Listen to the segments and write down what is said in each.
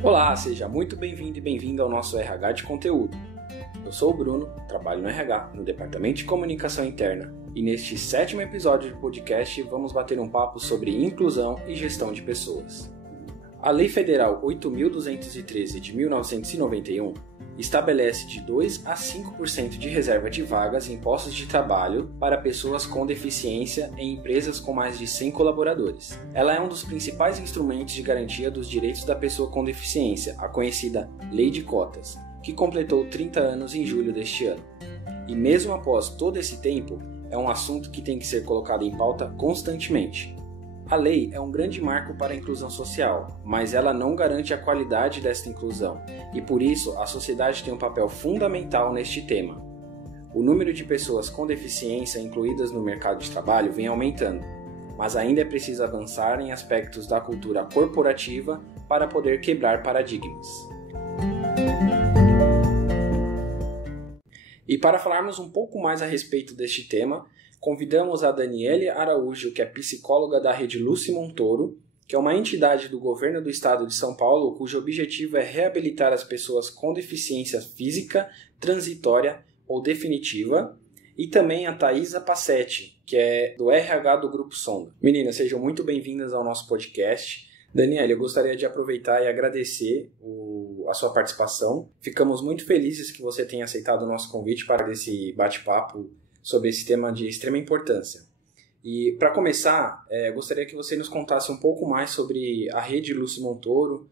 Olá, seja muito bem-vindo e bem-vinda ao nosso RH de conteúdo. Eu sou o Bruno, trabalho no RH, no Departamento de Comunicação Interna, e neste 7º episódio do podcast vamos bater um papo sobre inclusão e gestão de pessoas. A Lei Federal 8.213 de 1991 estabelece de 2 a 5% de reserva de vagas em postos de trabalho para pessoas com deficiência em empresas com mais de 100 colaboradores. Ela é um dos principais instrumentos de garantia dos direitos da pessoa com deficiência, a conhecida Lei de Cotas, que completou 30 anos em julho deste ano. E mesmo após todo esse tempo, é um assunto que tem que ser colocado em pauta constantemente. A lei é um grande marco para a inclusão social, mas ela não garante a qualidade desta inclusão, e por isso a sociedade tem um papel fundamental neste tema. O número de pessoas com deficiência incluídas no mercado de trabalho vem aumentando, mas ainda é preciso avançar em aspectos da cultura corporativa para poder quebrar paradigmas. E para falarmos um pouco mais a respeito deste tema, convidamos a Daniele Araújo, que é psicóloga da Rede Lúcia Montoro, que é uma entidade do governo do estado de São Paulo, cujo objetivo é reabilitar as pessoas com deficiência física, transitória ou definitiva, e também a Thaisa Passetti, que é do RH do Grupo Sonda. Meninas, sejam muito bem-vindas ao nosso podcast. Daniele, eu gostaria de aproveitar e agradecer a sua participação. Ficamos muito felizes que você tenha aceitado o nosso convite para esse bate-papo sobre esse tema de extrema importância. E para começar, gostaria que você nos contasse um pouco mais sobre a Rede Lúcia Montoro,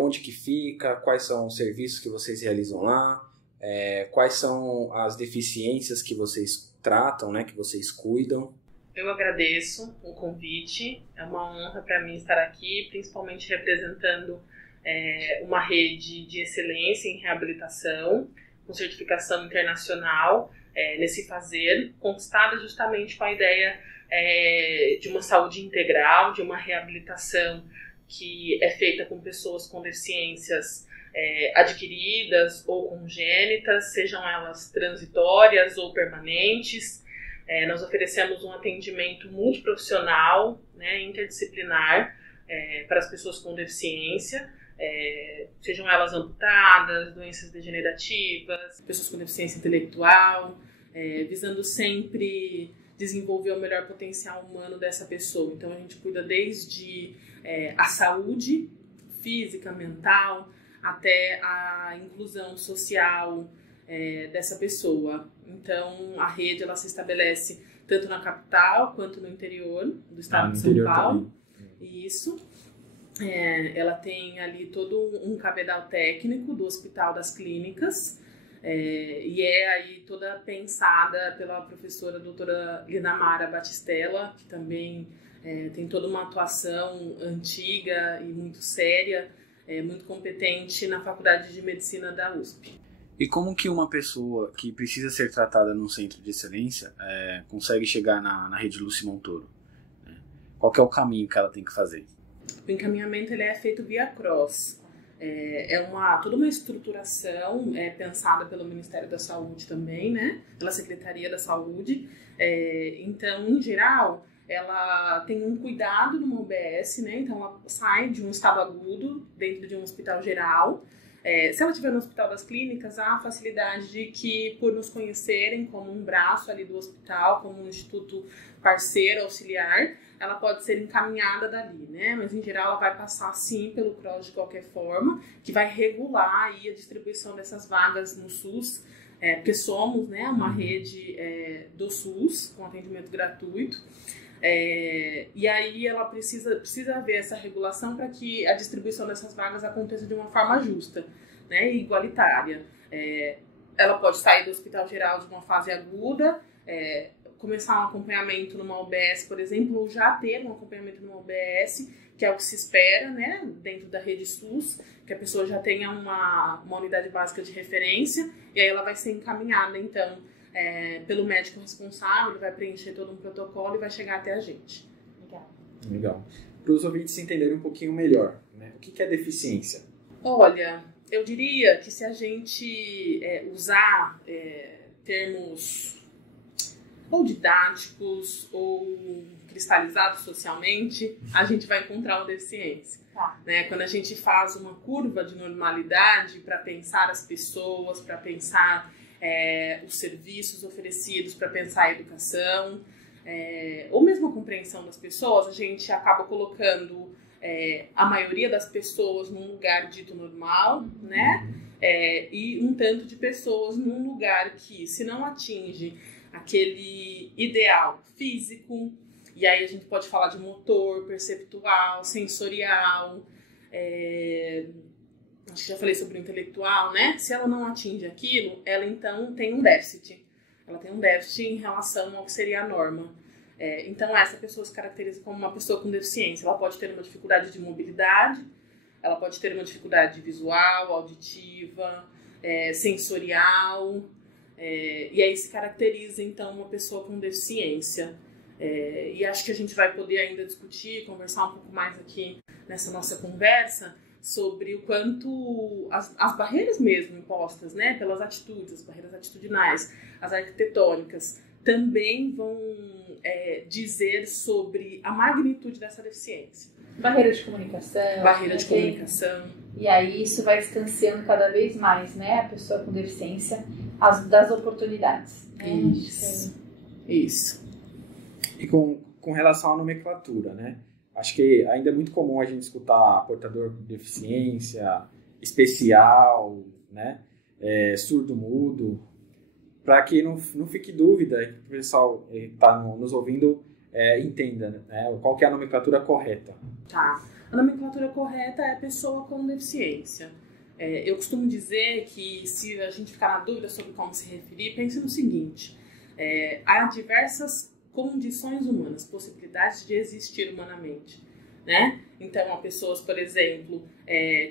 onde que fica, quais são os serviços que vocês realizam lá, quais são as deficiências que vocês tratam, né, que vocês cuidam. Eu agradeço o convite, é uma honra para mim estar aqui, principalmente representando uma rede de excelência em reabilitação, com certificação internacional, nesse fazer, conquistada justamente com a ideia de uma saúde integral, de uma reabilitação que é feita com pessoas com deficiências adquiridas ou congênitas, sejam elas transitórias ou permanentes. Nós oferecemos um atendimento multiprofissional, né, interdisciplinar, para as pessoas com deficiência, sejam elas amputadas, doenças degenerativas, pessoas com deficiência intelectual, visando sempre desenvolver o melhor potencial humano dessa pessoa. Então a gente cuida desde a saúde física, mental, até a inclusão social dessa pessoa. Então a rede ela se estabelece tanto na capital quanto no interior do estado de São Paulo. Também. Isso. Ela tem ali todo um cabedal técnico do Hospital das Clínicas e é aí toda pensada pela professora doutora Linamara Batistella, que também tem toda uma atuação antiga e muito séria, muito competente na Faculdade de Medicina da USP. E como que uma pessoa que precisa ser tratada num centro de excelência consegue chegar na Rede Lúcia Montoro? Qual que é o caminho que ela tem que fazer? O encaminhamento ele é feito via CROSS. Toda uma estruturação pensada pelo Ministério da Saúde também, né? Pela Secretaria da Saúde. Então, em geral, ela tem um cuidado numa UBS, né? Então, ela sai de um estado agudo dentro de um hospital geral. Se ela estiver no Hospital das Clínicas, há a facilidade de que, por nos conhecerem como um braço ali do hospital, como um instituto parceiro, auxiliar, ela pode ser encaminhada dali, né? Mas, em geral, ela vai passar, sim, pelo CROSS de qualquer forma, que vai regular aí a distribuição dessas vagas no SUS, porque somos, né, uma rede do SUS, com atendimento gratuito. E aí ela precisa haver essa regulação para que a distribuição dessas vagas aconteça de uma forma justa, né, e igualitária. Ela pode sair do hospital geral de uma fase aguda, começar um acompanhamento numa UBS, por exemplo, ou já ter um acompanhamento numa UBS, que é o que se espera, né, dentro da rede SUS, que a pessoa já tenha uma unidade básica de referência, e aí ela vai ser encaminhada, então, pelo médico responsável, ele vai preencher todo um protocolo e vai chegar até a gente. Legal. Para os ouvintes entenderem um pouquinho melhor, né, o que é deficiência? Olha, eu diria que se a gente usar termos ou didáticos ou cristalizado socialmente, a gente vai encontrar uma deficiência. Né? Quando a gente faz uma curva de normalidade para pensar as pessoas, para pensar os serviços oferecidos, para pensar a educação, ou mesmo a compreensão das pessoas, a gente acaba colocando a maioria das pessoas num lugar dito normal, né? E um tanto de pessoas num lugar que, se não atinge aquele ideal físico, e aí a gente pode falar de motor, perceptual, sensorial, acho que já falei sobre o intelectual, né? Se ela não atinge aquilo, ela então tem um déficit. Ela tem um déficit em relação ao que seria a norma. Então essa pessoa se caracteriza como uma pessoa com deficiência. Ela pode ter uma dificuldade de mobilidade, ela pode ter uma dificuldade visual, auditiva, sensorial, e aí se caracteriza então uma pessoa com deficiência. E acho que a gente vai poder ainda discutir, conversar um pouco mais aqui nessa nossa conversa sobre o quanto as barreiras mesmo impostas, né, pelas atitudes, as barreiras atitudinais, as arquitetônicas, também vão dizer sobre a magnitude dessa deficiência. Barreira de comunicação. Barreira de comunicação. E aí isso vai distanciando cada vez mais, né, a pessoa com deficiência das oportunidades. Né? Isso. E com relação à nomenclatura, né? Acho que ainda é muito comum a gente escutar portador com deficiência, especial, né? Surdo-mudo, para que não fique dúvida, que o pessoal que está nos ouvindo entenda, né? Qual que é a nomenclatura correta. Tá. A nomenclatura correta é pessoa com deficiência. Eu costumo dizer que, se a gente ficar na dúvida sobre como se referir, pense no seguinte: há diversas condições humanas, possibilidades de existir humanamente, né? Então, há pessoas, por exemplo,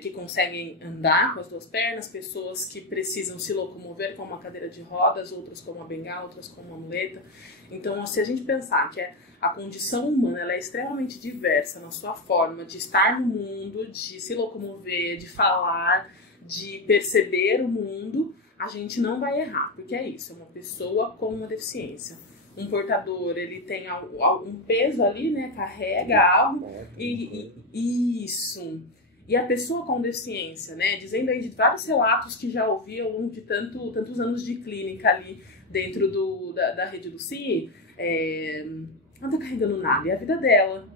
que conseguem andar com as duas pernas, pessoas que precisam se locomover com uma cadeira de rodas, outras com uma bengala, outras com uma muleta. Então, se a gente pensar que a condição humana ela é extremamente diversa na sua forma de estar no mundo, de se locomover, de falar, de perceber o mundo, a gente não vai errar, porque é isso, é uma pessoa com uma deficiência. Um portador, ele tem algum peso ali, né? Carrega algo. Isso. E a pessoa com deficiência, né? Dizendo aí de vários relatos que já ouvi ao longo de tantos anos de clínica ali dentro da rede do CIE, não tá carregando nada. É a vida dela.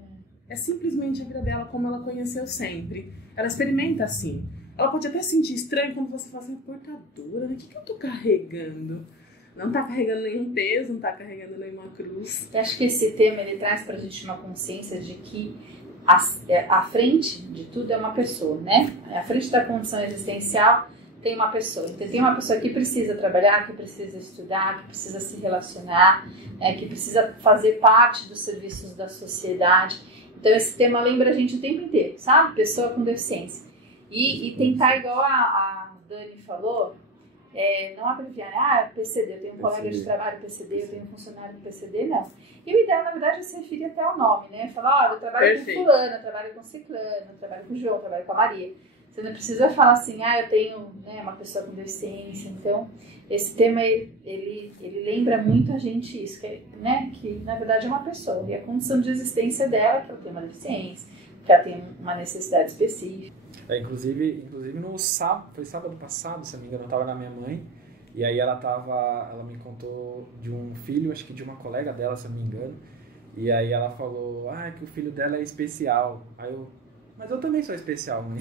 É simplesmente a vida dela como ela conheceu sempre. Ela experimenta assim. Ela pode até sentir estranho quando você fala assim, portadora, né? O que eu tô carregando? Não está carregando nenhum peso, não está carregando nenhuma cruz. Eu acho que esse tema ele traz para a gente uma consciência de que à frente de tudo é uma pessoa, né? À frente da condição existencial tem uma pessoa. Então, tem uma pessoa que precisa trabalhar, que precisa estudar, que precisa se relacionar, que precisa fazer parte dos serviços da sociedade. Então, esse tema lembra a gente o tempo inteiro, sabe? Pessoa com deficiência. E tentar, igual a Dani falou, não abreviar, PCD, eu tenho um colega de trabalho PCD, eu tenho um funcionário PCD, não. E o ideal, na verdade, é se referir até ao nome, né? Falar, olha, eu trabalho com fulano, eu trabalho com ciclano, eu trabalho com o João, eu trabalho com a Maria. Você não precisa falar assim, eu tenho uma pessoa com deficiência. Então, esse tema, ele lembra muito a gente isso, que na verdade é uma pessoa. E a condição de existência dela, que ela tem uma deficiência, que ela tem uma necessidade específica. Inclusive foi sábado passado, se não me engano, eu estava na minha mãe, e aí ela me contou de um filho, acho que de uma colega dela, se não me engano, e aí ela falou, que o filho dela é especial. Mas eu também sou especial, mãe.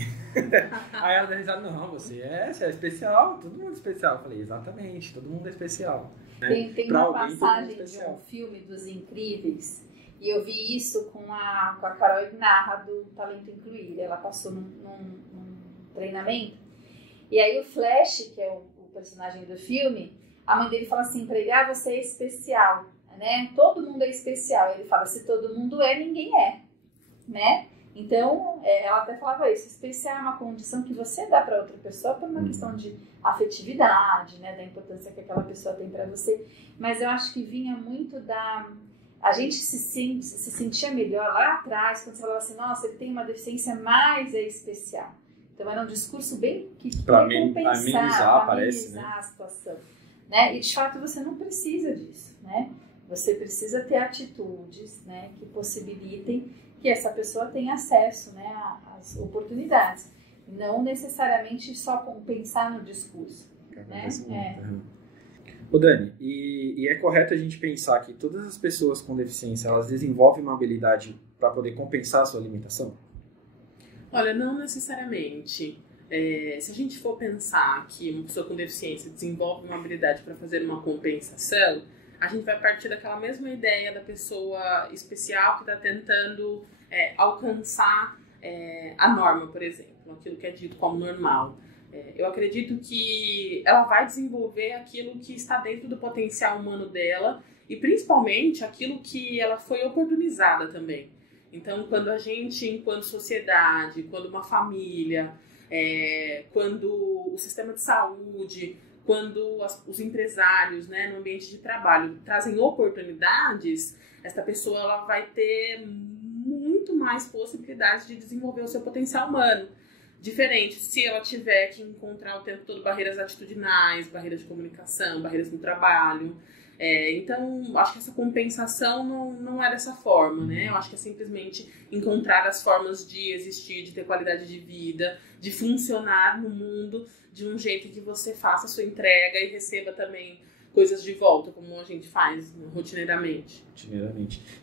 Aí ela deu risada, não, você é especial, todo mundo é especial. Eu falei, exatamente, todo mundo é especial. Né? Tem uma passagem de um filme dos Incríveis, e eu vi isso com a Carol Ignarra, do Talento Incluir. Ela passou num treinamento. E aí o Flash, que é o personagem do filme, a mãe dele fala assim pra ele, você é especial, né? Todo mundo é especial. Ele fala, se todo mundo é, ninguém é, né? Então, ela até falava isso, especial é uma condição que você dá para outra pessoa por uma questão de afetividade, né? Da importância que aquela pessoa tem para você. Mas eu acho que vinha muito a gente se sentia melhor lá atrás, quando você falava assim, nossa, ele tem uma deficiência, mas é especial. Então era um discurso bem que para amenizar, parece, né? A situação. Né? E de fato você não precisa disso, né? Você precisa ter atitudes, né, que possibilitem que essa pessoa tenha acesso, né, às oportunidades. Não necessariamente só pensar no discurso. Né? Ô Dani, e é correto a gente pensar que todas as pessoas com deficiência, elas desenvolvem uma habilidade para poder compensar a sua limitação? Olha, não necessariamente. Se a gente for pensar que uma pessoa com deficiência desenvolve uma habilidade para fazer uma compensação, a gente vai partir daquela mesma ideia da pessoa especial que está tentando alcançar a norma, por exemplo, aquilo que é dito como normal. Eu acredito que ela vai desenvolver aquilo que está dentro do potencial humano dela e principalmente aquilo que ela foi oportunizada também. Então, quando a gente, enquanto sociedade, quando uma família, quando o sistema de saúde, quando os empresários, né, no ambiente de trabalho trazem oportunidades, essa pessoa ela vai ter muito mais possibilidades de desenvolver o seu potencial humano. Diferente se ela tiver que encontrar o tempo todo barreiras atitudinais, barreiras de comunicação, barreiras no trabalho. Então, acho que essa compensação não é dessa forma, né? Eu acho que é simplesmente encontrar as formas de existir, de ter qualidade de vida, de funcionar no mundo de um jeito que você faça a sua entrega e receba também coisas de volta, como a gente faz rotineiramente.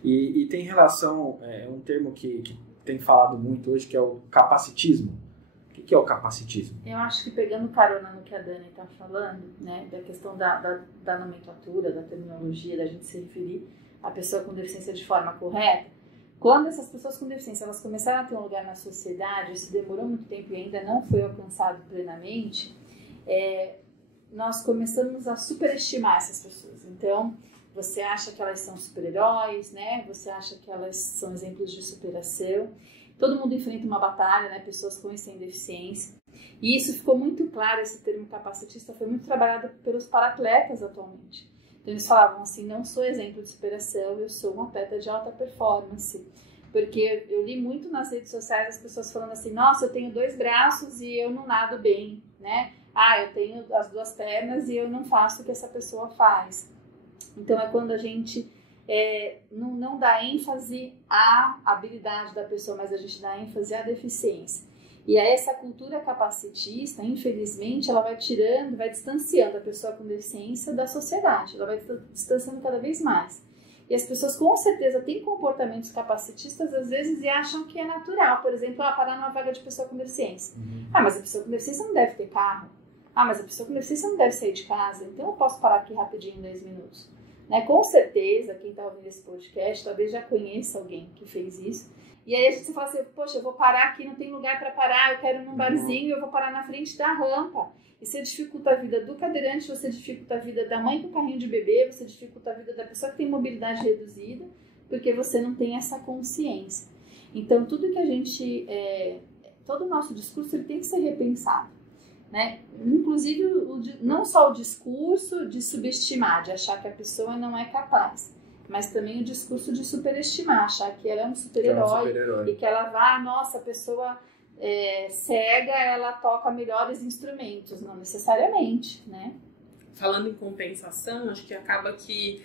E tem relação, um termo que tem falado muito hoje, que é o capacitismo. O que é o capacitismo? Eu acho que pegando carona no que a Dani está falando, né, da questão da nomenclatura, da terminologia, da gente se referir à pessoa com deficiência de forma correta, quando essas pessoas com deficiência elas começaram a ter um lugar na sociedade, isso demorou muito tempo e ainda não foi alcançado plenamente, nós começamos a superestimar essas pessoas. Então, você acha que elas são super-heróis, né? Você acha que elas são exemplos de superação. Todo mundo enfrenta uma batalha, né? Pessoas com e sem deficiência. E isso ficou muito claro, esse termo capacitista foi muito trabalhado pelos paratletas atualmente. Então eles falavam assim, não sou exemplo de superação, eu sou um atleta de alta performance. Porque eu li muito nas redes sociais as pessoas falando assim, nossa, eu tenho 2 braços e eu não nado bem, né? Eu tenho as 2 pernas e eu não faço o que essa pessoa faz. Então é quando a gente não dá ênfase à habilidade da pessoa, mas a gente dá ênfase à deficiência. E aí essa cultura capacitista, infelizmente, ela vai distanciando a pessoa com deficiência da sociedade, ela vai distanciando cada vez mais. E as pessoas com certeza têm comportamentos capacitistas às vezes e acham que é natural, por exemplo, parar numa vaga de pessoa com deficiência. Mas a pessoa com deficiência não deve ter carro. Mas a pessoa com deficiência não deve sair de casa, então eu posso parar aqui rapidinho em 10 minutos. Né? Com certeza, quem está ouvindo esse podcast talvez já conheça alguém que fez isso. E aí a gente fala assim, poxa, eu vou parar aqui, não tem lugar para parar, eu quero ir num barzinho, eu vou parar na frente da rampa. E você dificulta a vida do cadeirante, você dificulta a vida da mãe com carrinho de bebê, você dificulta a vida da pessoa que tem mobilidade reduzida, porque você não tem essa consciência. Então, tudo que a gente... todo o nosso discurso ele tem que ser repensado. Né? Inclusive, não só o discurso de subestimar, de achar que a pessoa não é capaz, mas também o discurso de superestimar, achar que ela é um super-herói e que ela vai, nossa, a pessoa cega, ela toca melhores instrumentos, não necessariamente, né? Falando em compensação, acho que acaba que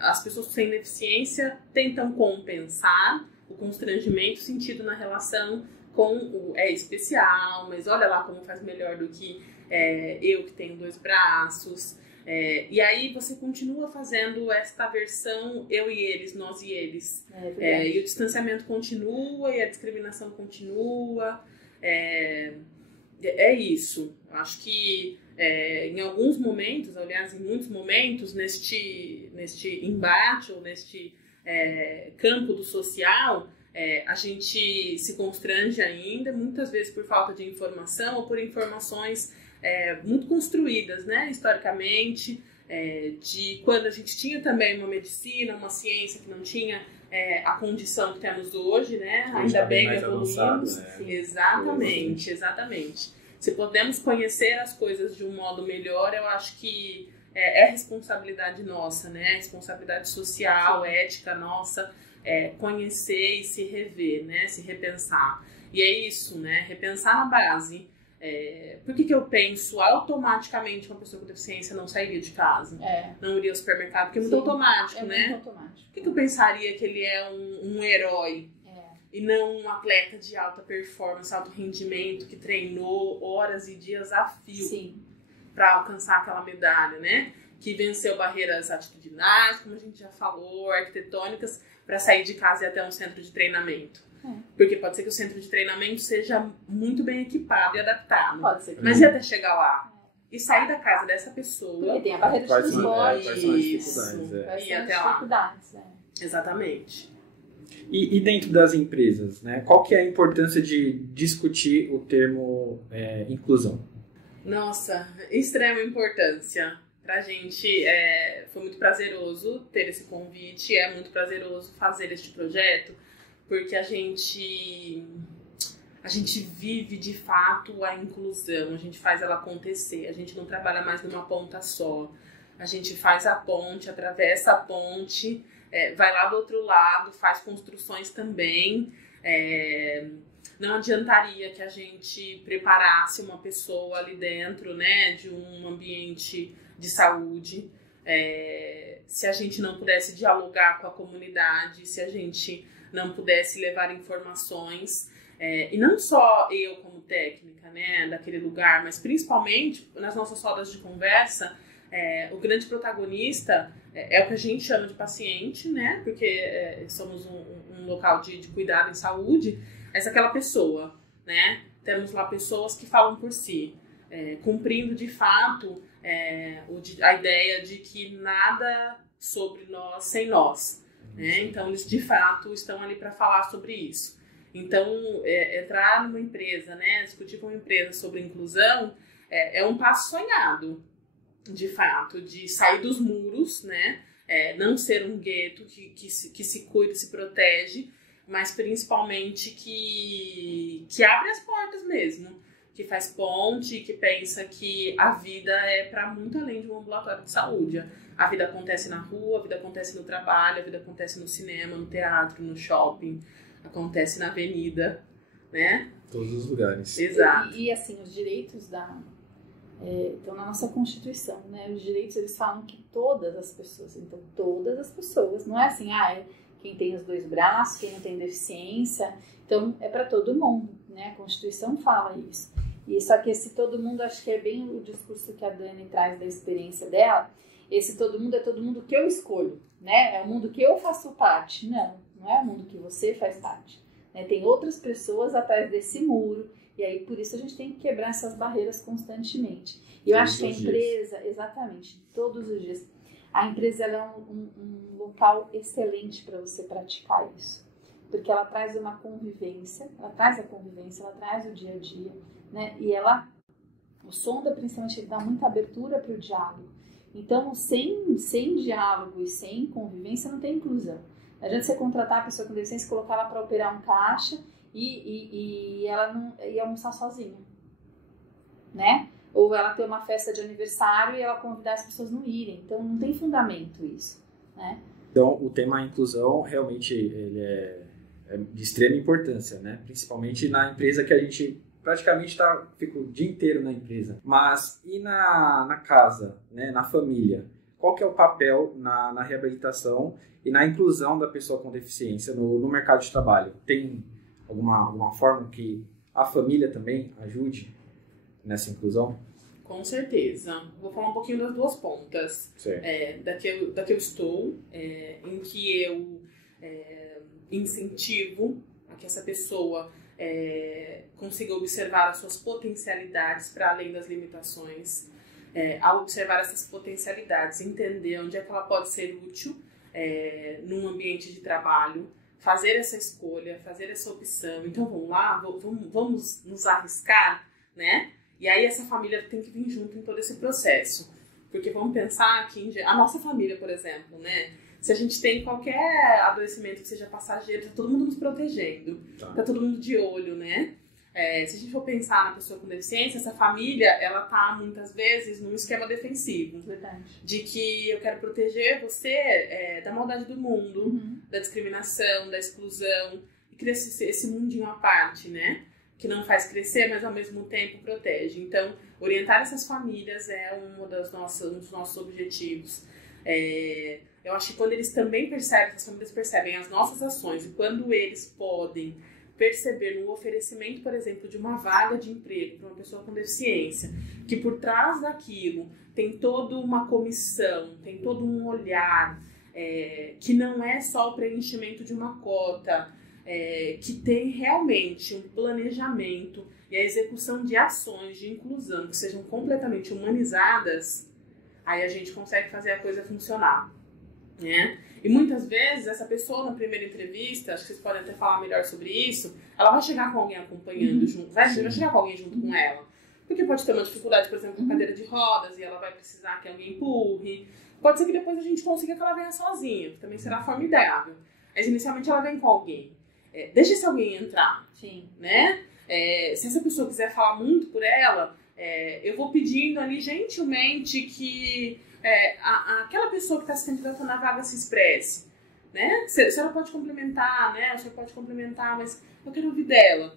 as pessoas sem deficiência tentam compensar o constrangimento sentido na relação com o especial, mas olha lá como faz melhor do que eu que tenho 2 braços. E aí você continua fazendo esta versão eu e eles, nós e eles. E o distanciamento continua e a discriminação continua. É isso. Acho que em alguns momentos, aliás, em muitos momentos, neste embate ou neste campo do social, a gente se constrange ainda, muitas vezes por falta de informação ou por informações muito construídas, né, historicamente, de quando a gente tinha também uma medicina, uma ciência que não tinha a condição que temos hoje, né, ainda bem que evoluímos. Né? Exatamente. Se podemos conhecer as coisas de um modo melhor, eu acho que é responsabilidade nossa, né, responsabilidade social, ética nossa, conhecer e se rever, né, se repensar. E é isso, né, repensar na base. Por que eu penso automaticamente uma pessoa com deficiência não sairia de casa? Não iria ao supermercado? Porque é muito automático, né? Muito automático. Por que eu pensaria que ele é um herói? E não um atleta de alta performance, alto rendimento, que treinou horas e dias a fio para alcançar aquela medalha, né? Que venceu barreiras atitudinais, como a gente já falou, arquitetônicas, para sair de casa e ir até um centro de treinamento. Porque pode ser que o centro de treinamento seja muito bem equipado e adaptado. Pode ser. Mas e até chegar lá? E sair da casa dessa pessoa... Porque tem a barreira de transporte. E até lá. Exatamente. E dentro das empresas, né? Qual que é a importância de discutir o termo inclusão? Nossa, extrema importância. Pra gente foi muito prazeroso ter esse convite, é muito prazeroso fazer este projeto, porque a gente vive de fato a inclusão, a gente faz ela acontecer, a gente não trabalha mais numa ponta só, a gente faz a ponte, atravessa a ponte, vai lá do outro lado, faz construções também. Não adiantaria que a gente preparasse uma pessoa ali dentro, né, de um ambiente de saúde, se a gente não pudesse dialogar com a comunidade, se a gente não pudesse levar informações, e não só eu como técnica, né, daquele lugar, mas principalmente nas nossas rodas de conversa, o grande protagonista é o que a gente chama de paciente, né, porque somos um local de cuidado em saúde, mas aquela pessoa, né, temos lá pessoas que falam por si, cumprindo de fato a ideia de que nada sobre nós sem nós, né? Então eles de fato estão ali para falar sobre isso. Então entrar numa empresa, né, discutir com uma empresa sobre inclusão é um passo sonhado, de fato, de sair dos muros, né, não ser um gueto que se cuida, se protege, mas principalmente que abre as portas mesmo, que faz ponte, que pensa que a vida é para muito além de um ambulatório de saúde. A vida acontece na rua, a vida acontece no trabalho, a vida acontece no cinema, no teatro, no shopping, acontece na avenida, né? Todos os lugares. Exato. E assim, os direitos estão na nossa Constituição, né? Os direitos, eles falam que todas as pessoas, então todas as pessoas, não é assim, quem tem os 2 braços, quem não tem deficiência, então é para todo mundo, né? A Constituição fala isso. E só que esse todo mundo, acho que é bem o discurso que a Dani traz da experiência dela, esse todo mundo é todo mundo que eu escolho, né? É o mundo que eu faço parte, não é o mundo que você faz parte, né? Tem outras pessoas atrás desse muro, e aí por isso a gente tem que quebrar essas barreiras constantemente. E eu acho que a empresa, exatamente, todos os dias, a empresa ela é um local excelente para você praticar isso, porque ela traz uma convivência, ela traz o dia a dia, né? E o Sonda principalmente dá muita abertura para o diálogo. Então, sem diálogo e sem convivência não tem inclusão. Não adianta você contratar a pessoa com deficiência e colocar ela para operar um caixa e ela não ir almoçar sozinha, né? Ou ela ter uma festa de aniversário e ela convidar as pessoas a não irem. Então, não tem fundamento isso, né? Então, o tema inclusão, realmente, ele é de extrema importância, né? Principalmente na empresa que a gente praticamente fica o dia inteiro na empresa. Mas, e na casa, né? Na família? Qual que é o papel na reabilitação e na inclusão da pessoa com deficiência no mercado de trabalho? Tem alguma forma que a família também ajude nessa inclusão? Com certeza. Vou falar um pouquinho das 2 pontas. Da que eu estou, em que eu incentivo a que essa pessoa consiga observar as suas potencialidades para além das limitações. Ao observar essas potencialidades, entender onde é que ela pode ser útil num ambiente de trabalho, fazer essa escolha, fazer essa opção. Então vamos lá, vamos nos arriscar, né? E aí essa família tem que vir junto em todo esse processo. Porque vamos pensar que a nossa família, por exemplo, né? Se a gente tem qualquer adoecimento que seja passageiro, tá todo mundo nos protegendo. Tá todo mundo de olho, né? Se a gente for pensar na pessoa com deficiência, essa família, ela tá muitas vezes num esquema defensivo. Verdade. De que eu quero proteger você da maldade do mundo, da discriminação, da exclusão, e criar esse mundinho à parte, né? que não faz crescer, mas ao mesmo tempo protege. Então, orientar essas famílias é um dos nossos objetivos. Eu acho que quando eles também percebem, as famílias percebem as nossas ações e quando eles podem perceber no oferecimento, por exemplo, de uma vaga de emprego para uma pessoa com deficiência, que por trás daquilo tem toda uma comissão, tem todo um olhar, que não é só o preenchimento de uma cota, que tem realmente um planejamento e a execução de ações de inclusão que sejam completamente humanizadas, aí a gente consegue fazer a coisa funcionar, né? E muitas vezes essa pessoa na primeira entrevista, acho que vocês podem até falar melhor sobre isso, ela vai chegar com alguém acompanhando junto, vai chegar com alguém junto com ela. Porque pode ter uma dificuldade, por exemplo, com cadeira de rodas e ela vai precisar que alguém empurre. Pode ser que depois a gente consiga que ela venha sozinha, que também será formidável. Mas inicialmente ela vem com alguém. Deixa esse alguém entrar. Sim. Né? Se essa pessoa quiser falar muito por ela, eu vou pedindo ali gentilmente que aquela pessoa que está se candidatando à vaga se expresse. Né? A senhora pode complementar, né? A senhora pode complementar, mas eu quero ouvir dela.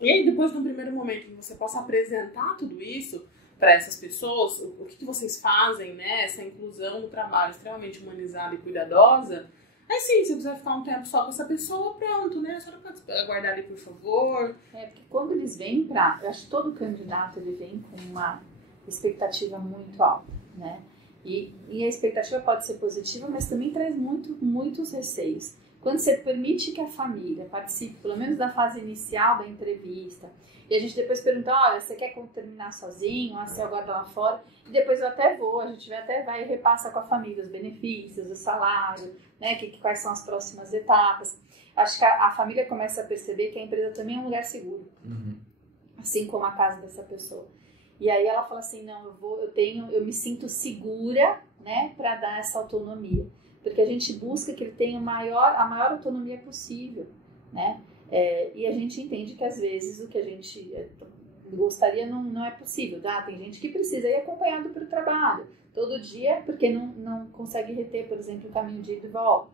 E aí, depois, no primeiro momento que você possa apresentar tudo isso para essas pessoas, o que vocês fazem, né? Essa inclusão no trabalho extremamente humanizada e cuidadosa. Aí sim, se eu quiser ficar um tempo só com essa pessoa, pronto, né? A senhora pode aguardar ali, por favor. Porque quando eles vêm eu acho que todo candidato ele vem com uma expectativa muito alta, né? E a expectativa pode ser positiva, mas também traz muitos receios. Quando você permite que a família participe, pelo menos da fase inicial da entrevista, e a gente depois pergunta, olha, você quer terminar sozinho, você aguarda lá fora, e depois eu até vou, a gente até vai e repassa com a família os benefícios, o salário, né, quais são as próximas etapas. Acho que a família começa a perceber que a empresa também é um lugar seguro, assim como a casa dessa pessoa. E aí ela fala assim, não, eu me sinto segura, né, para dar essa autonomia. Porque a gente busca que ele tenha a maior autonomia possível, né? E a gente entende que às vezes o que a gente gostaria não é possível. Tem gente que precisa ir acompanhado para o trabalho todo dia, porque não consegue reter, por exemplo, o caminho de ida e volta.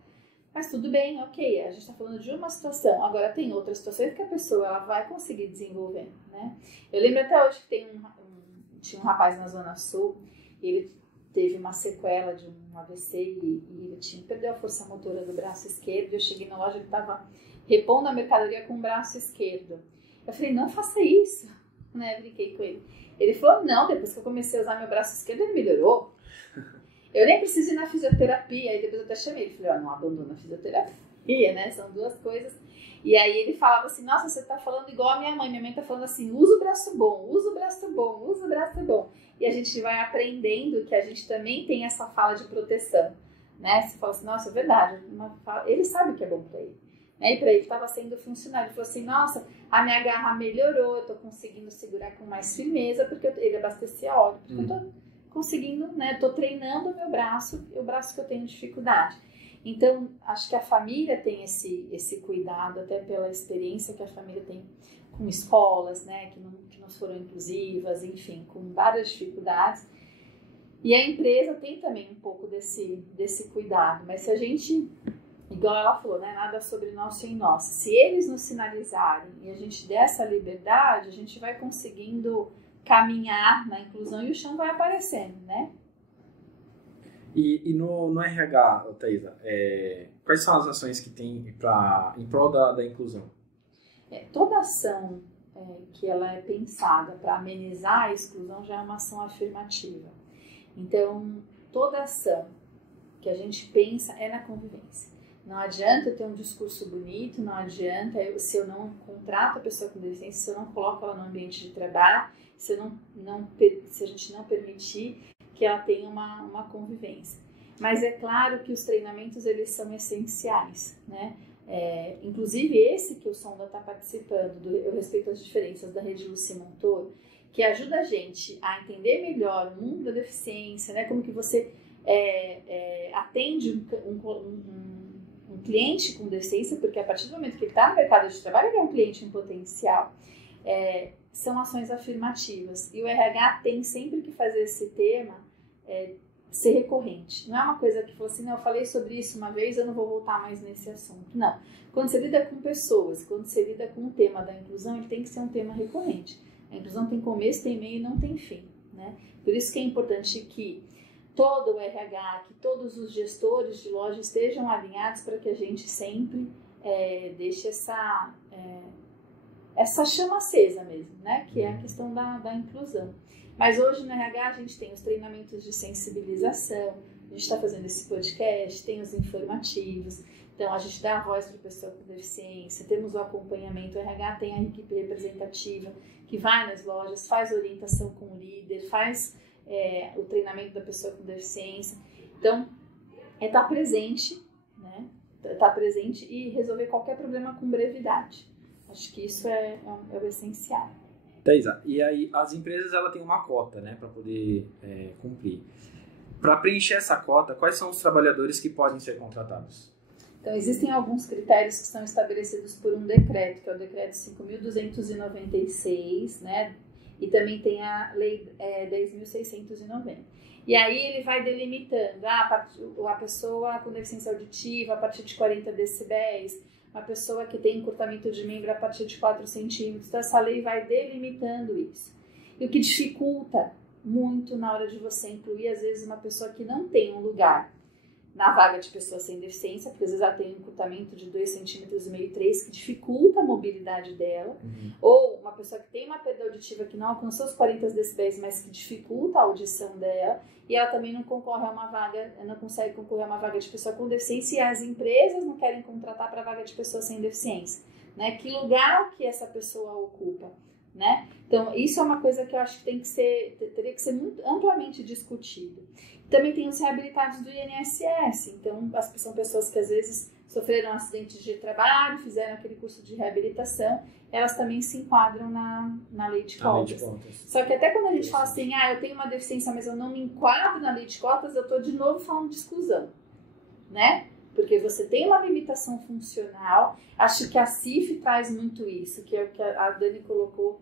Mas tudo bem, ok, a gente está falando de uma situação. Agora tem outras situações que a pessoa ela vai conseguir desenvolver, né? Eu lembro até hoje que tinha um rapaz na Zona Sul, ele teve uma sequela de um AVC e ele perdeu a força motora do braço esquerdo. Eu cheguei na loja, ele estava repondo a mercadoria com o braço esquerdo. Eu falei, não faça isso, né? Brinquei com ele. Ele falou, não, depois que eu comecei a usar meu braço esquerdo, ele melhorou. Eu nem preciso ir na fisioterapia. Aí depois eu até chamei ele, falei, não abandona a fisioterapia, né? São duas coisas. E aí ele falava assim, nossa, você tá falando igual a minha mãe tá falando assim, usa o braço bom, usa o braço bom, usa o braço bom. E a gente vai aprendendo que a gente também tem essa fala de proteção, né? Você fala assim, nossa, é verdade, ele sabe que é bom para ele. Né? E para ele estava sendo funcional. Ele falou assim, nossa, a minha garra melhorou, eu tô conseguindo segurar com mais firmeza, porque ele abastecia óleo, porque eu tô conseguindo, né? Tô treinando o meu braço, o braço que eu tenho dificuldade. Então, acho que a família tem esse cuidado, até pela experiência que a família tem com escolas, né, que não foram inclusivas, enfim, com várias dificuldades. E a empresa tem também um pouco desse cuidado, mas se a gente, igual ela falou, né, nada sobre nós sem nós, se eles nos sinalizarem e a gente der essa liberdade, a gente vai conseguindo caminhar na inclusão e o chão vai aparecendo, né? E no RH, Thaisa, quais são as ações que tem em prol da inclusão? Toda ação que ela é pensada para amenizar a exclusão já é uma ação afirmativa. Então, toda ação que a gente pensa é na convivência. Não adianta eu ter um discurso bonito, não adianta se eu não contrato a pessoa com deficiência, se eu não coloco ela no ambiente de trabalho, se a gente não permitir que ela tenha uma convivência. Mas é claro que os treinamentos eles são essenciais, né? Inclusive esse que o Sonda está participando, eu respeito as diferenças da Rede Lucy Montoro, que ajuda a gente a entender melhor o mundo da deficiência, né? Como que você atende um cliente com deficiência, porque a partir do momento que ele está no mercado de trabalho, ele é um cliente em potencial. São ações afirmativas. E o RH tem sempre que fazer esse tema ser recorrente. Não é uma coisa que falou assim, não, eu falei sobre isso uma vez, eu não vou voltar mais nesse assunto. Não. Quando você lida com pessoas, quando você lida com o tema da inclusão, ele tem que ser um tema recorrente. A inclusão tem começo, tem meio e não tem fim, né? Por isso que é importante que todo o RH, que todos os gestores de loja estejam alinhados para que a gente sempre deixe essa chama acesa mesmo, né? Que é a questão da inclusão. Mas hoje no RH a gente tem os treinamentos de sensibilização, a gente está fazendo esse podcast, tem os informativos, então a gente dá a voz para a pessoa com deficiência, temos o acompanhamento, o RH tem a equipe representativa que vai nas lojas, faz orientação com o líder, faz o treinamento da pessoa com deficiência. Então, estar presente, né? Estar presente e resolver qualquer problema com brevidade. Acho que isso é o essencial. Thaisa, e aí as empresas ela têm uma cota, né, para poder cumprir. Para preencher essa cota, quais são os trabalhadores que podem ser contratados? Então, existem alguns critérios que são estabelecidos por um decreto, que é o decreto 5.296, né? E também tem a lei 10.690. E aí ele vai delimitando a pessoa com deficiência auditiva a partir de 40 decibéis, uma pessoa que tem encurtamento de membro a partir de 4 centímetros. Então, essa lei vai delimitando isso. E o que dificulta muito na hora de você incluir, às vezes, uma pessoa que não tem um lugar na vaga de pessoa sem deficiência, porque às vezes ela tem um encurtamento de 2,5 centímetros, 3, que dificulta a mobilidade dela, ou uma pessoa que tem uma perda auditiva que não alcançou os 40 decibéis, mas que dificulta a audição dela, e ela também não concorre a uma vaga, não consegue concorrer a uma vaga de pessoa com deficiência, e as empresas não querem contratar para a vaga de pessoa sem deficiência, né? Que lugar que essa pessoa ocupa, né? Então, isso é uma coisa que eu acho que teria que ser muito amplamente discutido. Também tem os reabilitados do INSS, então são pessoas que às vezes sofreram acidentes de trabalho, fizeram aquele curso de reabilitação, elas também se enquadram na lei de cotas. Só que até quando a gente fala assim, eu tenho uma deficiência, mas eu não me enquadro na lei de cotas, eu estou de novo falando de exclusão, né? Porque você tem uma limitação funcional, acho que a CIF traz muito isso, que é o que a Dani colocou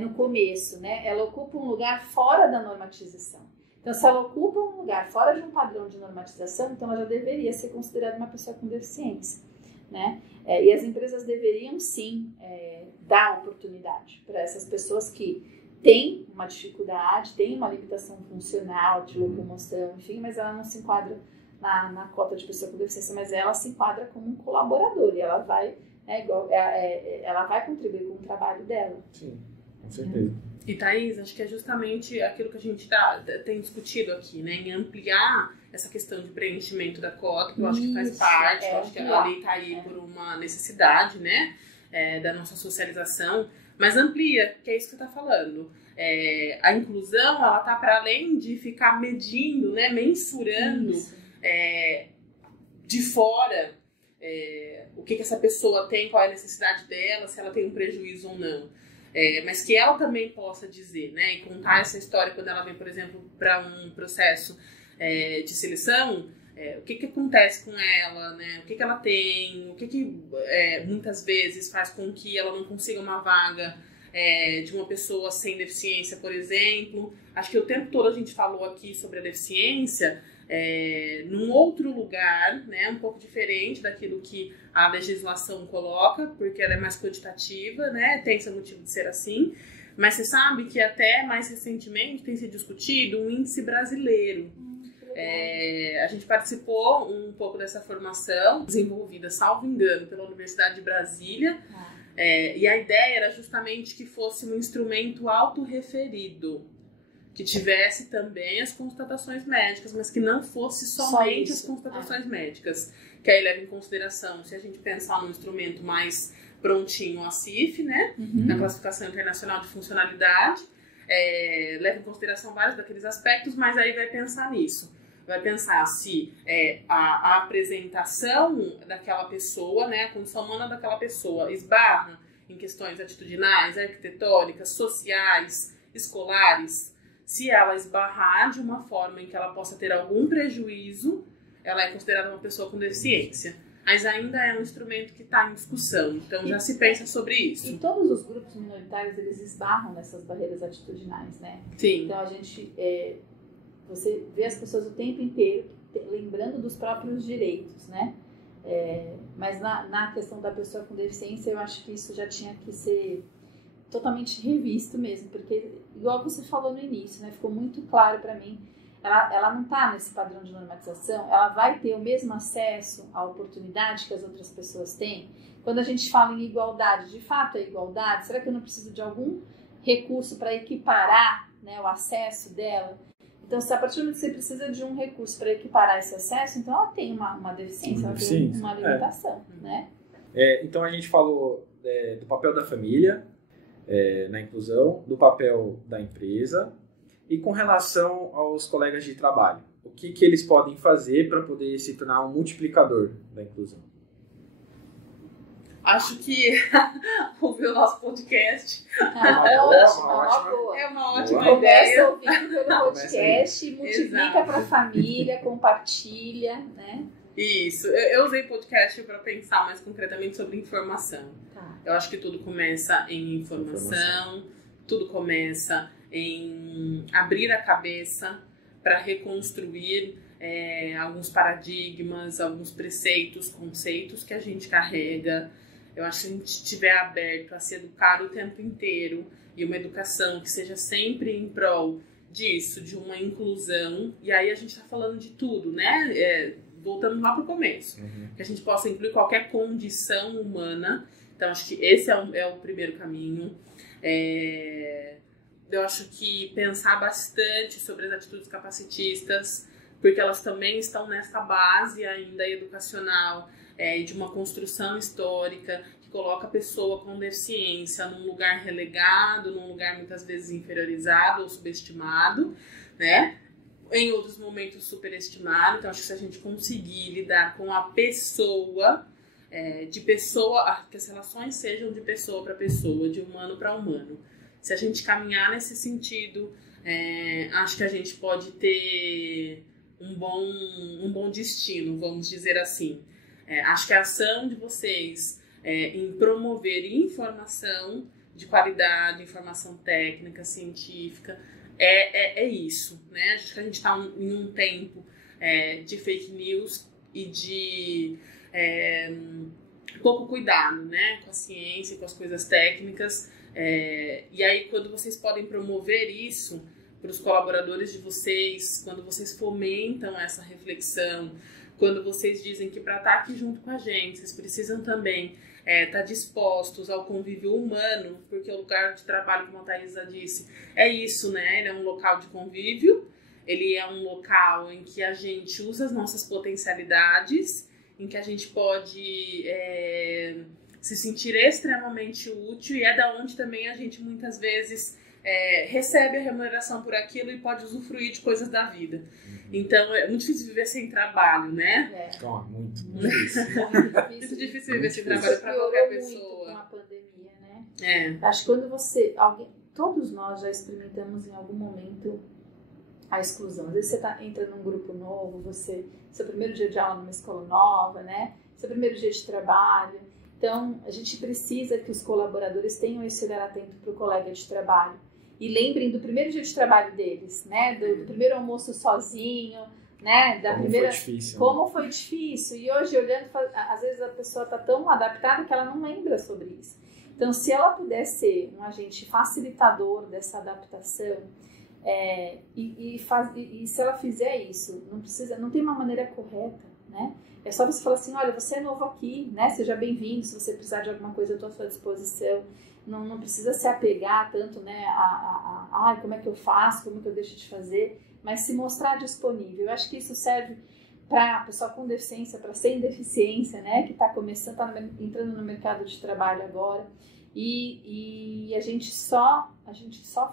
no começo, né? Ela ocupa um lugar fora da normatização. Então, se ela ocupa um lugar fora de um padrão de normatização, então ela já deveria ser considerada uma pessoa com deficiência, né? E as empresas deveriam, sim, dar oportunidade para essas pessoas que têm uma dificuldade, têm uma limitação funcional, de locomoção, enfim, mas ela não se enquadra na cota de pessoa com deficiência, mas ela se enquadra como um colaborador e ela vai, ela vai contribuir com o trabalho dela. Sim, com certeza. E, Thaís, acho que é justamente aquilo que a gente tem discutido aqui, né? Em ampliar essa questão de preenchimento da cota, que eu acho que faz parte, eu acho que a lei está aí por uma necessidade, né? Da nossa socialização, mas amplia, que é isso que você está falando. A inclusão, ela está para além de ficar medindo, né? Mensurando de fora o que essa pessoa tem, qual é a necessidade dela, se ela tem um prejuízo ou não. Mas que ela também possa dizer, né, e contar essa história quando ela vem, por exemplo, para um processo de seleção, o que acontece com ela, né, o que ela tem, o que muitas vezes faz com que ela não consiga uma vaga de uma pessoa sem deficiência, por exemplo. Acho que o tempo todo a gente falou aqui sobre a deficiência num outro lugar, né, um pouco diferente daquilo que a legislação coloca, porque ela é mais quantitativa, né, tem seu motivo de ser assim, mas você sabe que até mais recentemente tem se discutido um índice brasileiro. A gente participou um pouco dessa formação, desenvolvida, salvo engano, pela Universidade de Brasília, e a ideia era justamente que fosse um instrumento autorreferido, que tivesse também as constatações médicas, mas que não fosse somente as constatações médicas. Que aí leva em consideração, se a gente pensar num instrumento mais prontinho, a CIF, né? Na Classificação Internacional de Funcionalidade, leva em consideração vários daqueles aspectos, mas aí vai pensar nisso. Vai pensar se a apresentação daquela pessoa, né, a condição humana daquela pessoa esbarra em questões atitudinais, arquitetônicas, sociais, escolares. Se ela esbarrar de uma forma em que ela possa ter algum prejuízo, ela é considerada uma pessoa com deficiência. Mas ainda é um instrumento que está em discussão, então já se pensa sobre isso. E todos os grupos minoritários, eles esbarram nessas barreiras atitudinais, né? Sim. Então a gente você vê as pessoas o tempo inteiro lembrando dos próprios direitos, né? Mas na questão da pessoa com deficiência, eu acho que isso já tinha que ser totalmente revisto mesmo, porque, igual você falou no início, né, ficou muito claro para mim, ela não está nesse padrão de normatização, ela vai ter o mesmo acesso à oportunidade que as outras pessoas têm. Quando a gente fala em igualdade, de fato é igualdade? Será que eu não preciso de algum recurso para equiparar, né, o acesso dela? Então, se a partir do momento que você precisa de um recurso para equiparar esse acesso, então ela tem uma deficiência, ela tem uma limitação, né? Então, a gente falou do papel da família na inclusão, do papel da empresa e com relação aos colegas de trabalho. O que eles podem fazer para poder se tornar um multiplicador da inclusão? Acho que ouvir o nosso podcast é uma ótima ideia. Começa ouvindo pelo podcast, multiplica para a família, compartilha, né? Isso. Eu usei podcast para pensar mais concretamente sobre informação. Tá. Eu acho que tudo começa em informação. Tudo começa em abrir a cabeça para reconstruir alguns paradigmas, alguns preceitos, conceitos que a gente carrega. Eu acho que se a gente estiver aberto a se educar o tempo inteiro e uma educação que seja sempre em prol disso, de uma inclusão, e aí a gente está falando de tudo, né? Voltando lá para o começo, que a gente possa incluir qualquer condição humana. Então, acho que esse é o primeiro caminho. Eu acho que pensar bastante sobre as atitudes capacitistas, porque elas também estão nessa base ainda educacional, de uma construção histórica que coloca a pessoa com deficiência num lugar relegado, num lugar muitas vezes inferiorizado ou subestimado, né? Em outros momentos superestimado. Então, acho que se a gente conseguir lidar com a pessoa, que as relações sejam de pessoa para pessoa, de humano para humano. Se a gente caminhar nesse sentido, acho que a gente pode ter um bom destino, vamos dizer assim. Acho que a ação de vocês em promover informação de qualidade, informação técnica, científica, é isso, né? Acho que a gente está em um tempo de fake news e de pouco cuidado, né? Com a ciência e com as coisas técnicas. E aí, quando vocês podem promover isso para os colaboradores de vocês, quando vocês fomentam essa reflexão, quando vocês dizem que para estar aqui junto com a gente, vocês precisam também estar dispostos ao convívio humano, porque o lugar de trabalho, como a Thaisa disse, é isso, né? Ele é um local de convívio, ele é um local em que a gente usa as nossas potencialidades, em que a gente pode se sentir extremamente útil, e é da onde também a gente muitas vezes recebe a remuneração por aquilo e pode usufruir de coisas da vida. Então, é muito difícil viver sem trabalho, né? Muito difícil. Muito difícil viver sem trabalho para qualquer pessoa. Com a pandemia, né? Acho que quando todos nós já experimentamos em algum momento a exclusão. Às vezes você entra num grupo novo, seu primeiro dia de aula numa escola nova, né? Seu primeiro dia de trabalho. Então, a gente precisa que os colaboradores tenham esse olhar atento para o colega de trabalho. E lembrem do primeiro dia de trabalho deles, né? Do primeiro almoço sozinho, né? Como foi difícil. E hoje, olhando, às vezes a pessoa está tão adaptada que ela não lembra sobre isso. Então, se ela puder ser um agente facilitador dessa adaptação, e se ela fizer isso, não tem uma maneira correta, né? É só você falar assim, olha, você é novo aqui, né? Seja bem-vindo, se você precisar de alguma coisa, eu estou à sua disposição. Não precisa se apegar tanto, né, como é que eu faço, como é que eu deixo de fazer, mas se mostrar disponível. Eu acho que isso serve para pessoa com deficiência, para sem deficiência, né, que está entrando no mercado de trabalho agora. E a gente só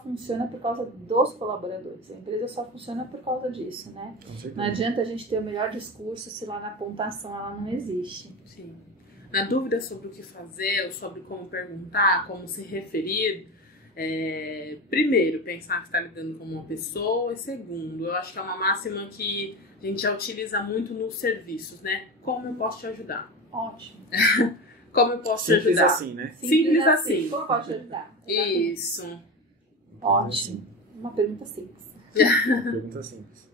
funciona por causa dos colaboradores. A empresa só funciona por causa disso, né? Não adianta a gente ter o melhor discurso se lá na pontuação ela não existe. Sim. Na dúvida sobre o que fazer, ou sobre como perguntar, como se referir, primeiro, pensar que está lidando com uma pessoa, e segundo, eu acho que é uma máxima que a gente já utiliza muito nos serviços, né? Como eu posso te ajudar? Ótimo. Como eu posso te ajudar? Assim, né? Simples assim. Como eu posso te ajudar? Isso. Ótimo. Uma pergunta simples. Uma pergunta simples.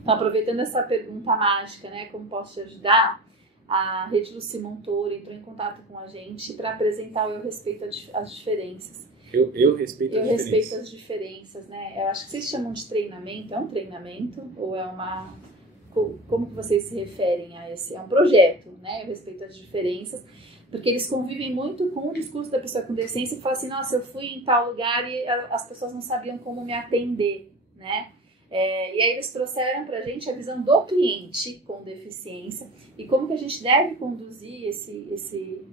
Então, aproveitando essa pergunta mágica, né, como posso te ajudar, a Rede Luci Montoro entrou em contato com a gente para apresentar o Eu Respeito as Diferenças. Eu respeito as diferenças. Eu respeito as diferenças, né? Eu acho que vocês chamam de treinamento. É um treinamento ou é uma... Como que vocês se referem a esse? É um projeto, né? Eu respeito as diferenças. Porque eles convivem muito com o discurso da pessoa com deficiência que fala assim, nossa, eu fui em tal lugar e as pessoas não sabiam como me atender, né? E aí eles trouxeram pra gente a visão do cliente com deficiência e como que a gente deve conduzir esse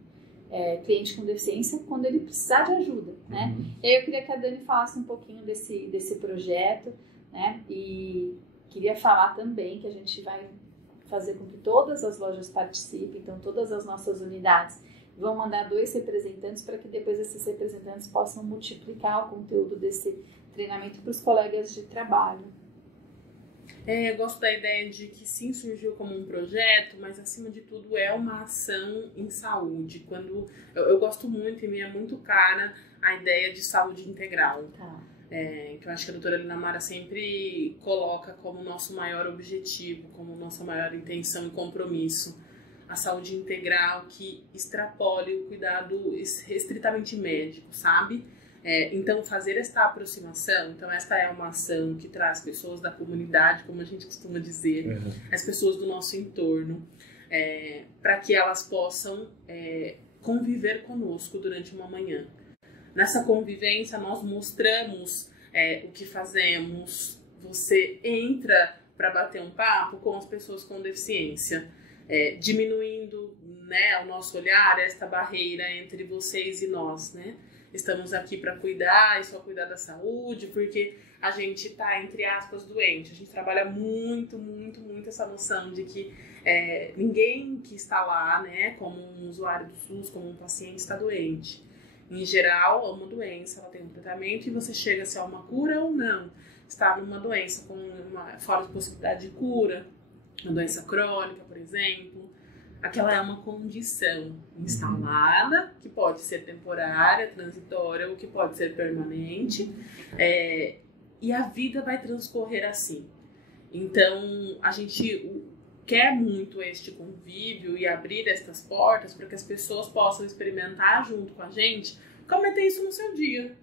cliente com deficiência quando ele precisar de ajuda, né? E aí eu queria que a Dani falasse um pouquinho desse projeto, né? E queria falar também que a gente vai fazer com que todas as lojas participem, então todas as nossas unidades vão mandar 2 representantes para que depois esses representantes possam multiplicar o conteúdo desse treinamento para os colegas de trabalho. Eu gosto da ideia de que sim, surgiu como um projeto, mas acima de tudo é uma ação em saúde. Quando eu gosto muito e me é muito cara a ideia de saúde integral. Tá. Que eu acho que a doutora Lina Mara sempre coloca como nosso maior objetivo, como nossa maior intenção e compromisso. A saúde integral que extrapole o cuidado estritamente médico, sabe? Então, fazer esta aproximação, então esta é uma ação que traz pessoas da comunidade, como a gente costuma dizer, as pessoas do nosso entorno, para que elas possam conviver conosco durante uma manhã. Nessa convivência, nós mostramos o que fazemos, você entra para bater um papo com as pessoas com deficiência, diminuindo, né, o nosso olhar, esta barreira entre vocês e nós, né? Estamos aqui para cuidar e só cuidar da saúde, porque a gente está, entre aspas, doente. A gente trabalha muito, muito, muito essa noção de que ninguém que está lá, né, como um usuário do SUS, como um paciente, está doente. Em geral, é uma doença, ela tem um tratamento e você chega se é uma cura ou não. Está numa doença com fora de possibilidade de cura, uma doença crônica, por exemplo. Aquela é uma condição instalada, que pode ser temporária, transitória ou que pode ser permanente, e a vida vai transcorrer assim. Então, a gente quer muito este convívio e abrir estas portas para que as pessoas possam experimentar junto com a gente como é ter isso no seu dia,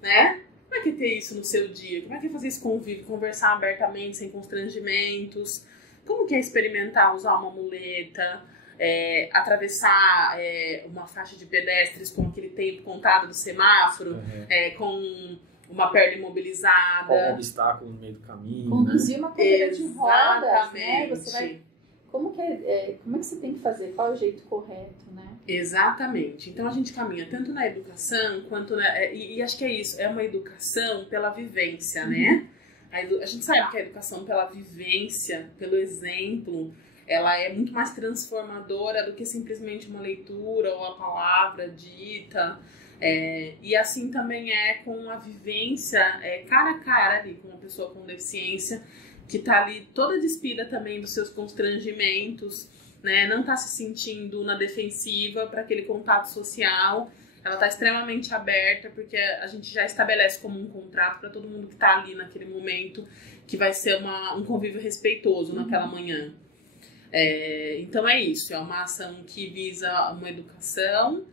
né? Como é que é ter isso no seu dia? Como é que é fazer esse convívio, conversar abertamente, sem constrangimentos? Como que é experimentar usar uma muleta, atravessar uma faixa de pedestres com aquele tempo contado do semáforo, com uma perna imobilizada. Qual obstáculo no meio do caminho. Conduzir, né? Uma cadeira de rodas, Exatamente. né? Você vai... como é que você tem que fazer? Qual é o jeito correto, né? Exatamente. Então a gente caminha tanto na educação quanto e acho que é isso, é uma educação pela vivência, né? A gente sabe que a educação pela vivência, pelo exemplo, ela é muito mais transformadora do que simplesmente uma leitura ou a palavra dita. E assim também é com a vivência cara a cara ali com uma pessoa com deficiência que está ali toda despida também dos seus constrangimentos, né? Não está se sentindo na defensiva para aquele contato social. Ela está extremamente aberta porque a gente já estabelece como um contrato para todo mundo que está ali naquele momento que vai ser um convívio respeitoso naquela manhã. Então é isso, é uma ação que visa uma educação,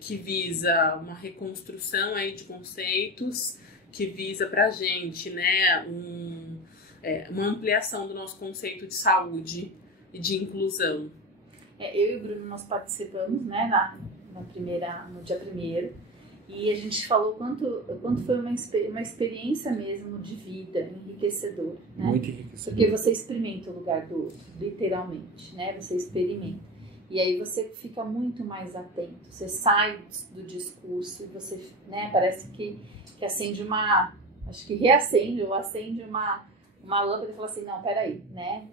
que visa uma reconstrução aí de conceitos, que visa para a gente, né, uma ampliação do nosso conceito de saúde e de inclusão. Eu e o Bruno, nós participamos, né, no dia 1º, e a gente falou quanto foi uma experiência mesmo de vida enriquecedora, né? Muito enriquecedora. Porque você experimenta o lugar do outro, literalmente, né? Você experimenta. E aí você fica muito mais atento, você sai do discurso e você, né, parece que acende acho que reacende ou acende uma lâmpada e fala assim, não, peraí, né?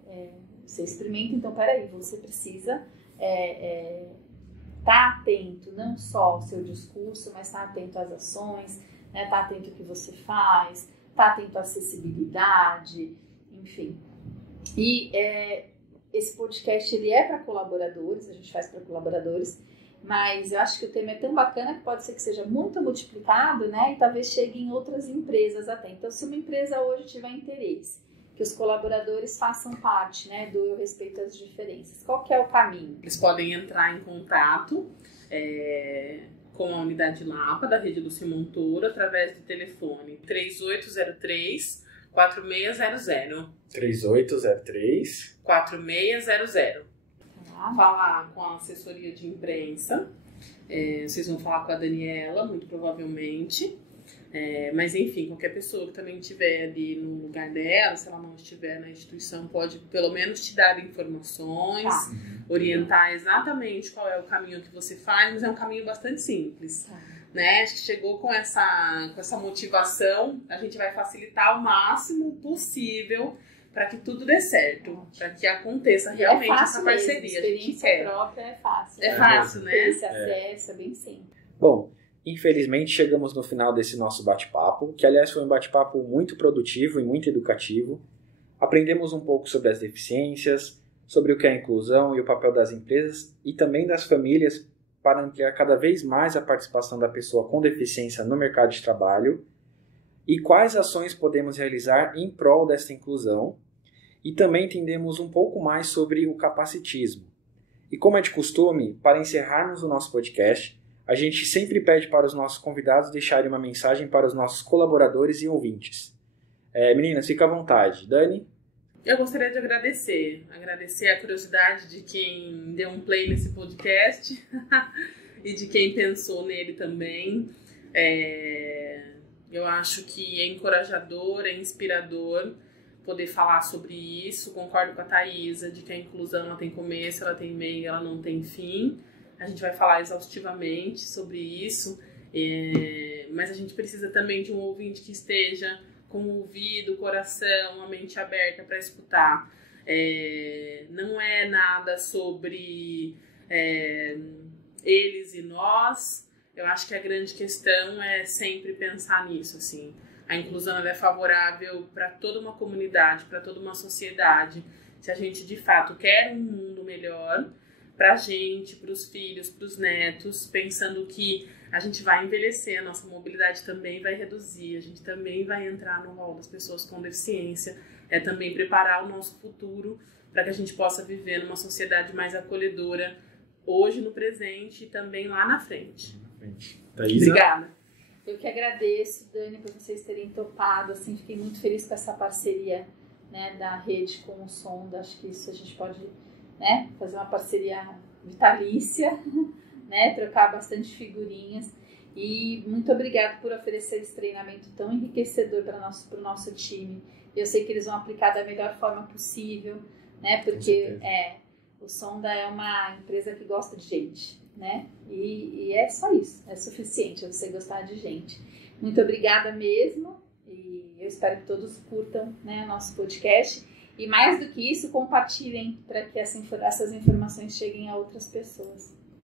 Você experimenta, então peraí, você precisa tá atento, não só ao seu discurso, mas tá atento às ações, né? Tá atento ao que você faz, tá atento à acessibilidade, enfim. E esse podcast ele é para colaboradores, a gente faz para colaboradores, Mas eu acho que o tema é tão bacana que pode ser que seja muito multiplicado, né? E talvez chegue em outras empresas até. Então, se uma empresa hoje tiver interesse, que os colaboradores façam parte, né, do Eu Respeito as Diferenças, qual que é o caminho? Eles podem entrar em contato com a unidade Lapa, da Rede Lúcia Montoro, através do telefone 3803-4600. 3803-4600. Falar com a assessoria de imprensa. Vocês vão falar com a Daniela, muito provavelmente. Mas enfim, qualquer pessoa que também estiver ali no lugar dela, se ela não estiver na instituição, pode pelo menos te dar informações, orientar exatamente qual é o caminho que você faz, mas é um caminho bastante simples. Né? Acho que chegou com essa motivação, a gente vai facilitar o máximo possível para que tudo dê certo, para que aconteça realmente essa parceria. Mesmo. Experiência própria é fácil. É fácil, né? Esse acesso é bem simples. Bom, infelizmente chegamos no final desse nosso bate-papo, que aliás foi um bate-papo muito produtivo e muito educativo. Aprendemos um pouco sobre as deficiências, sobre o que é a inclusão e o papel das empresas e também das famílias para ampliar cada vez mais a participação da pessoa com deficiência no mercado de trabalho e quais ações podemos realizar em prol dessa inclusão. E também entendemos um pouco mais sobre o capacitismo. E como é de costume, para encerrarmos o nosso podcast, a gente sempre pede para os nossos convidados deixarem uma mensagem para os nossos colaboradores e ouvintes. Meninas, fica à vontade. Dani? Eu gostaria de agradecer a curiosidade de quem deu um play nesse podcast e de quem pensou nele também. Eu acho que é encorajador, é inspirador poder falar sobre isso. Concordo com a Thaisa de que a inclusão ela tem começo, ela tem meio, ela não tem fim. A gente vai falar exaustivamente sobre isso, mas a gente precisa também de um ouvinte que esteja com o ouvido, o coração, a mente aberta para escutar. Não é nada sobre eles e nós. Eu acho que a grande questão é sempre pensar nisso, assim. A inclusão ela é favorável para toda uma comunidade, para toda uma sociedade. Se a gente, de fato, quer um mundo melhor para a gente, para os filhos, para os netos, pensando que a gente vai envelhecer, a nossa mobilidade também vai reduzir, a gente também vai entrar no rol das pessoas com deficiência, também preparar o nosso futuro para que a gente possa viver numa sociedade mais acolhedora, hoje, no presente e também lá na frente. Obrigada. Eu que agradeço, Dani, por vocês terem topado, assim, fiquei muito feliz com essa parceria, né, da rede com o Sonda. Acho que isso a gente pode, né, fazer uma parceria vitalícia, né, trocar bastante figurinhas. E muito obrigada por oferecer esse treinamento tão enriquecedor para o nosso time. Eu sei que eles vão aplicar da melhor forma possível, né, porque o Sonda é uma empresa que gosta de gente, né? E é só isso, é suficiente você gostar de gente. Muito obrigada mesmo, e eu espero que todos curtam, né, o nosso podcast. E mais do que isso, compartilhem para que essas informações cheguem a outras pessoas.